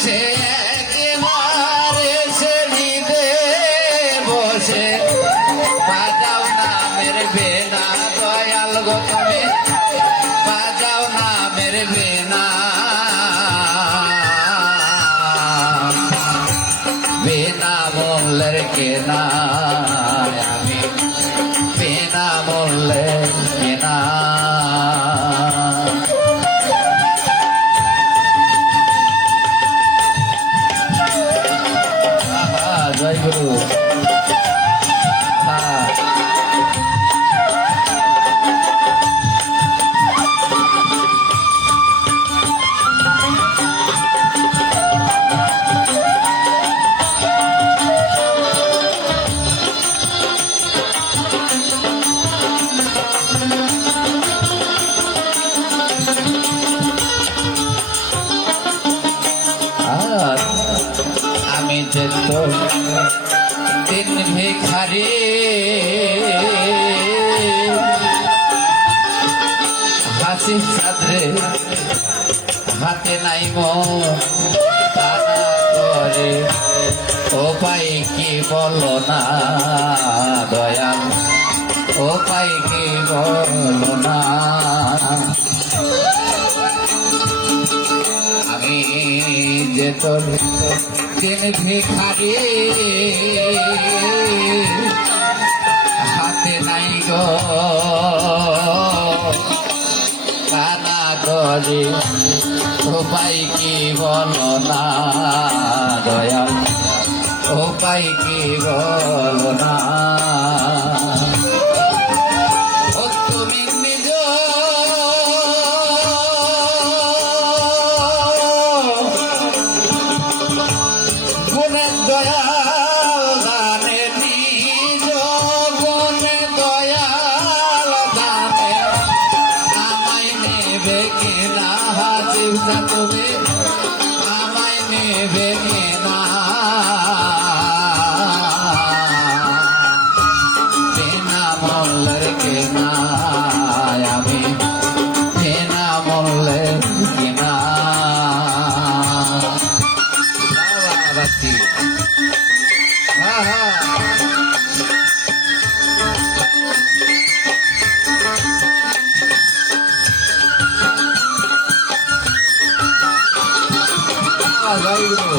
বসে কিনারে সেলিবে বসে। বাজাও নামের বেনা দয়াল গো তুমি। বাজাও নামের বেনা বেনা বললের কেনা আমি আমি যে তো তিন ভিখারি। হাসি সাদরে হাতে নাই করে। পাই কি বলো না দয়াল? পাই কি বলো না? আমি যে তোর দিন ভিখারি। হাতে নাই গো। কানা করে উপায় কি বল না দয়াল? উপায় কি বল না তুমি জয় গুরু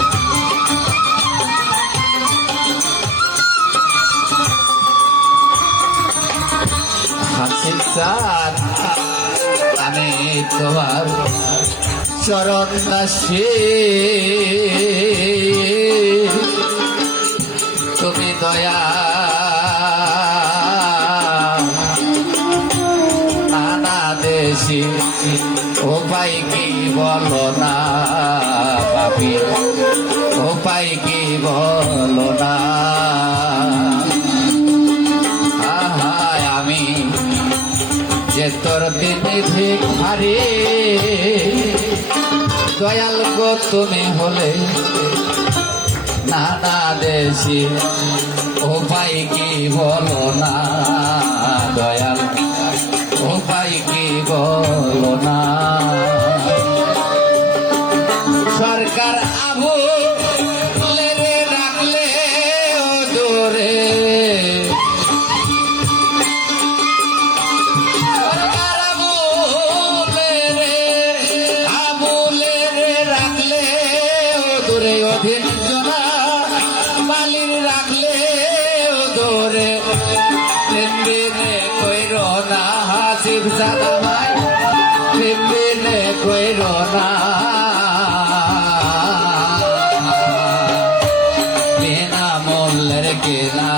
আমি তোমার চরণ দাসী তুমি দয়া নানা দেশি উপায় কি বলো না উপায় কি বলো না? আহা, আমি যে তোর দিনে ভিখারি দয়াল গো, তুমি হলে নানা দেশি উপায় কি বলো না? দয়াল, উপায় কি বলো না? হাসিব সাদা ভাই প্রেমবিনে কইর না বিনা মূল্যের কেনা